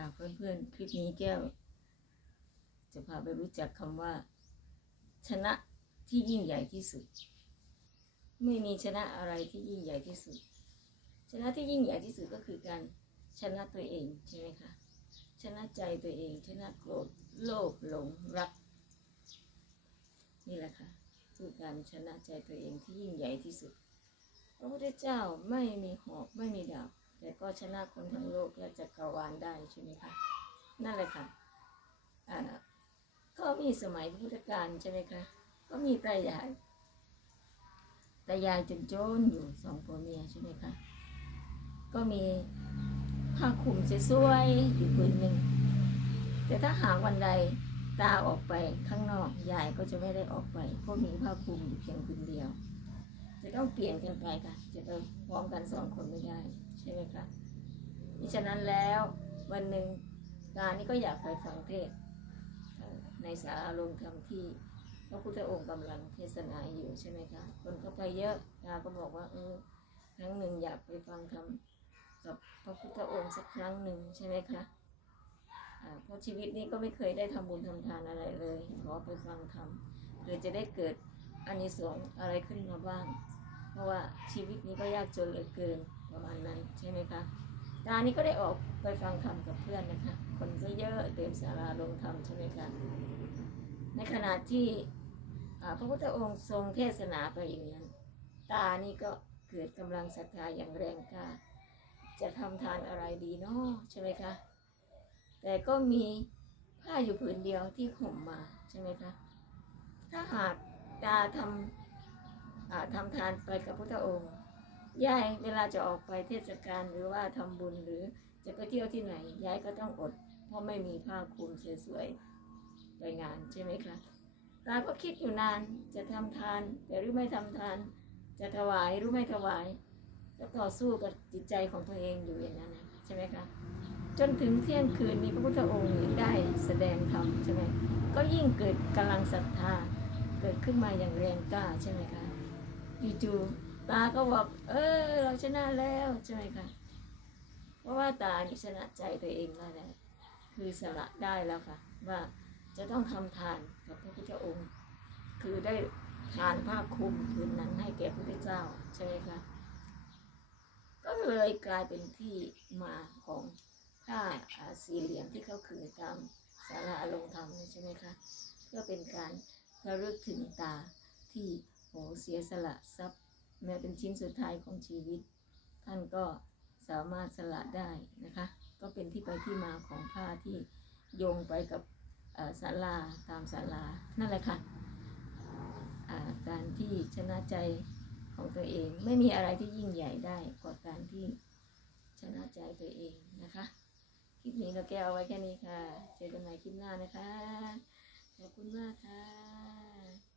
่ะเพื่อนๆคลิปนี้แก้ว จะพาไปรู้จักคำว่า ชนะที่ยิ่งใหญ่ที่สุด ไม่มีชนะอะไรที่ยิ่งใหญ่ที่สุด ชนะที่ยิ่งใหญ่ที่สุดก็คือการชนะตัวเองใช่ไหมคะชนะใจตัวเอง ชนะโกรธโลภหลงรัก นี่แหละค่ะคือการชนะใจตัวเองที่ยิ่งใหญ่ที่สุดพระพุทธเจ้าไม่มีหอกไม่มีดาบ แต่ก็ชนะคนทั้งโลกและจักรวาลได้ใช่ไหมคะนั่นแหละค่ะอ่าก็มีสมัยพุทธกาลใช่ไหมคะ ก็มีตายายตายายจนโจนอยู่สองผัวเมียใช่ไหมคะ ก็มีผ้าคลุมสวยๆอยู่ผืนหนึ่ง แต่ถ้าหากวันใดตาออกไปข้างนอกยายก็จะไม่ได้ออกไปเพราะมีผ้าคลุมอยู่เพียงผืนเดียว จะต้องเปลี่ยนกันไปค่ะ จะไปพร้อมกันสองคนไม่ได้ ใช่ไหมคะมิฉะนั้นแล้ววันหนึ่งตานี่ก็อยากไปฟังเทศในสาราลงธรรมที่พระพุทธองค์กำลังเทศนาอยู่ใช่ไหมคะ คนก็ไปเยอะตาก็บอกว่าเออครั้งหนึ่งอยากไปฟังธรรมกับพระพุทธองค์สักครั้งหนึ่งใช่ไหมคะเพราะชีวิตนี้ก็ไม่เคยได้ทำบุญทำทานอะไรเลย ขอไปฟังธรรมเพื่อจะได้เกิดอานิสงส์อะไรขึ้นมาบ้าง เพราะว่าชีวิตนี้ก็ยากจนเหลือเกิน ประมาณนั้นใช่ไหมคะตานี้ก็ได้ออกไปฟังธรรมกับเพื่อนนะคะ คนก็เยอะเต็มศาลาลงธรรมใช่ไหมคะในขณะที่พระพุทธองค์ทรงเทศนาไปอยู่นั้น ตานี่ก็เกิดกำลังศรัทธาอย่างแรงกล้าจะทำทานอะไรดีเนาะใช่ไหมคะ แต่ก็มีผ้าอยู่ผืนเดียวที่ห่มมาใช่ไหมคะ ถ้าหากตาทำทำทานไปกับพุทธองค์ ยายเวลาจะออกไปเทศกาลหรือว่าทำบุญหรือจะไปเที่ยวที่ไหนยายก็ต้องอด เพราะไม่มีผ้าคลุมสวยๆไปงานใช่ไหมคะตาก็คิดอยู่นานจะทำทาน แต่หรือไม่ทำทาน จะถวายหรือไม่ถวายก็ต่อสู้กับจิตใจของตัวเองอยู่อย่างนั้นนะใช่ไหมคะจนถึงเที่ยงคืนนี้พระพุทธองค์ได้แสดงธรรมใช่ไหมก็ยิ่งเกิดกำลังศรัทธาเกิดขึ้นมาอย่างแรงกล้าใช่ไหมคะจู่ๆ ตาก็บอก เออ เราชนะแล้วใช่ไหมคะเพราะว่าตานี่ชนะใจตัวเองแล้วคือสละได้แล้วค่ะ ว่าจะต้องทำทานกับพระพุทธองค์ คือได้ทานผ้าคลุมผืนนั้นให้แก่พระพุทธเจ้าใช่ไหมคะก็เลยกลายเป็นที่มาของผ้าอ่าสี่เหลี่ยมที่เขาขึงตามศาลาลงธรรมใช่ไหมคะเพื่อเป็นการระลึกถึงตาที่โหเสียสละทรัพย์ แม้เป็นชิ้นสุดท้ายของชีวิต ท่านก็สามารถสละได้นะคะ ก็เป็นที่ไปที่มาของผ้าที่โยงไปกับศาลาตามศาลานั่นแหละค่ะอ่าการที่ชนะใจของตัวเองไม่มีอะไรที่ยิ่งใหญ่ได้กว่าการที่ชนะใจตัวเองนะคะ คลิปนี้เราแก้เอาไว้แค่นี้ค่ะ เจอกันใหม่คลิปหน้านะคะ ขอบคุณมากค่ะ